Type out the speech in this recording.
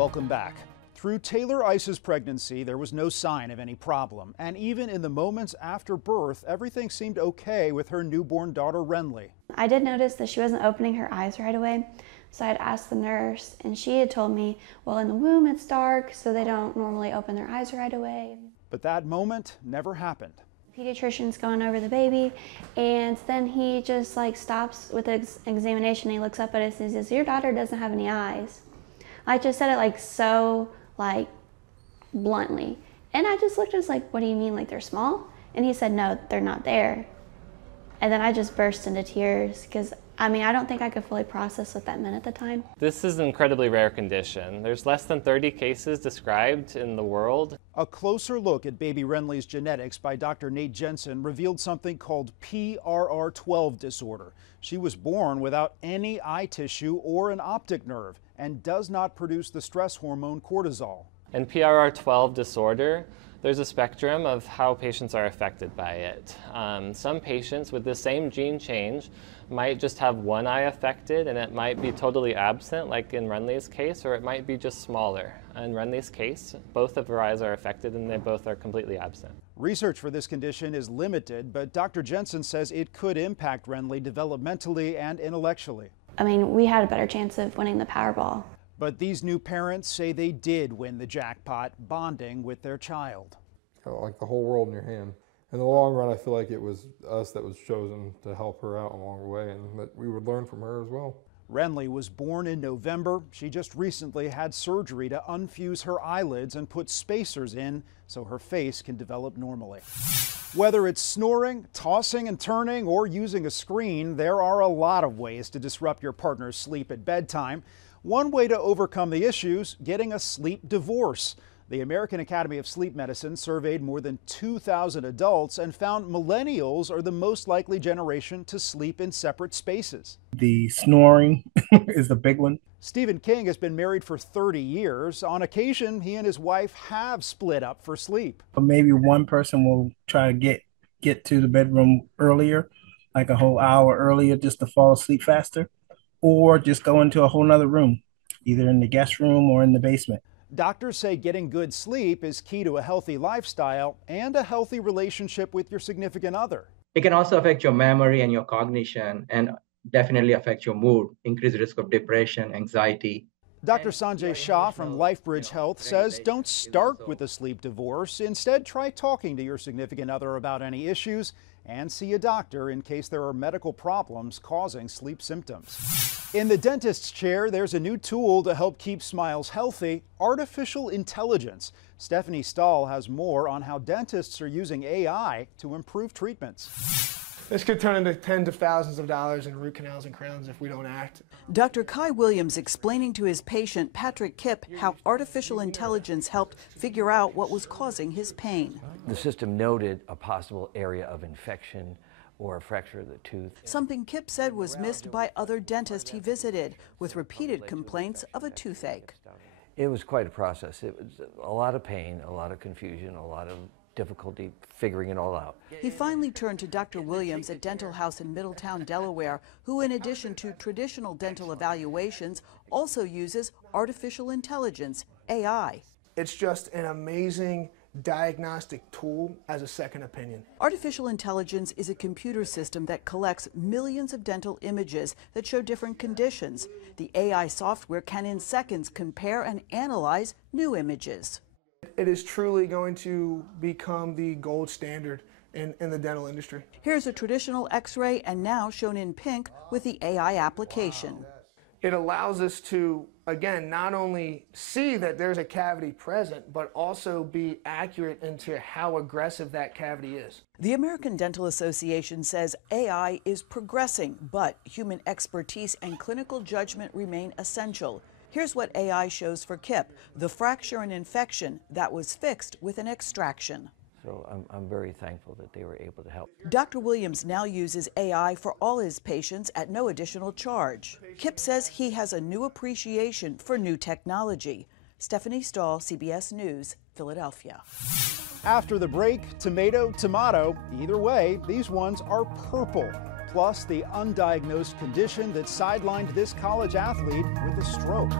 Welcome back. Through Taylor Ice's pregnancy, there was no sign of any problem. And even in the moments after birth, everything seemed okay with her newborn daughter, Renly. I did notice that she wasn't opening her eyes right away. So I'd asked the nurse, and she had told me, well, in the womb it's dark, so they don't normally open their eyes right away. But that moment never happened. The pediatrician's going over the baby, and then he just stops with the examination. He looks up at us and he says, your daughter doesn't have any eyes. I just said it so bluntly. And I just looked at us what do you mean, they're small? And he said, no, they're not there. And then I just burst into tears because I don't think I could fully process what that meant at the time. This is an incredibly rare condition. There's less than 30 cases described in the world. A closer look at baby Renly's genetics by Dr. Nate Jensen revealed something called PRR12 disorder. She was born without any eye tissue or an optic nerve and does not produce the stress hormone cortisol. In PRR12 disorder, there's a spectrum of how patients are affected by it. Some patients with the same gene change might just have one eye affected and it might be totally absent, like in Renly's case, or it might be just smaller. In Renly's case, both of her eyes are affected and they both are completely absent. Research for this condition is limited, but Dr. Jensen says it could impact Renly developmentally and intellectually. We had a better chance of winning the Powerball. But these new parents say they did win the jackpot, bonding with their child. Kind of like the whole world in your hand. In the long run, I feel like it was us that was chosen to help her out along the way and that we would learn from her as well. Renly was born in November. She just recently had surgery to unfuse her eyelids and put spacers in so her face can develop normally. Whether it's snoring, tossing and turning, or using a screen, there are a lot of ways to disrupt your partner's sleep at bedtime. One way to overcome the issues, getting a sleep divorce. The American Academy of Sleep Medicine surveyed more than 2,000 adults and found millennials are the most likely generation to sleep in separate spaces. The snoring is the big one. Stephen King has been married for 30 years. On occasion, he and his wife have split up for sleep. Maybe one person will try to get to the bedroom earlier, like a whole hour earlier, just to fall asleep faster, or just go into a whole nother room, either in the guest room or in the basement. Doctors say getting good sleep is key to a healthy lifestyle and a healthy relationship with your significant other. It can also affect your memory and your cognition and definitely affect your mood, increased risk of depression, anxiety. Dr. Sanjay Shah from LifeBridge Health says don't start with a sleep divorce. Instead, try talking to your significant other about any issues and see a doctor in case there are medical problems causing sleep symptoms. In the dentist's chair, there's a new tool to help keep smiles healthy: artificial intelligence. Stephanie Stahl has more on how dentists are using AI to improve treatments. This could turn into tens of thousands of dollars in root canals and crowns if we don't act. Dr. Kai Williams explaining to his patient, Patrick Kipp, how artificial intelligence helped figure out what was causing his pain. The system noted a possible area of infection or a fracture of the tooth. Something Kipp said was missed by other dentists he visited, with repeated complaints of a toothache. It was quite a process. It was a lot of pain, a lot of confusion, a lot of difficulty figuring it all out. He finally turned to Dr. Williams at Dental House in Middletown, Delaware, who in addition to traditional dental evaluations also uses artificial intelligence, AI. It's just an amazing diagnostic tool as a second opinion. Artificial intelligence is a computer system that collects millions of dental images that show different conditions. The AI software can in seconds compare and analyze new images. It is truly going to become the gold standard in the dental industry. Here's a traditional x-ray, and now shown in pink with the AI application. It allows us to, again, not only see that there's a cavity present, but also be accurate into how aggressive that cavity is. The American Dental Association says AI is progressing, but human expertise and clinical judgment remain essential. Here's what AI shows for Kipp: the fracture and infection that was fixed with an extraction. So I'm very thankful that they were able to help. Dr. Williams now uses AI for all his patients at no additional charge. Kipp says he has a new appreciation for new technology. Stephanie Stahl, CBS News, Philadelphia. After the break, tomato, tomato. Either way, these ones are purple. Plus the undiagnosed condition that sidelined this college athlete with a stroke.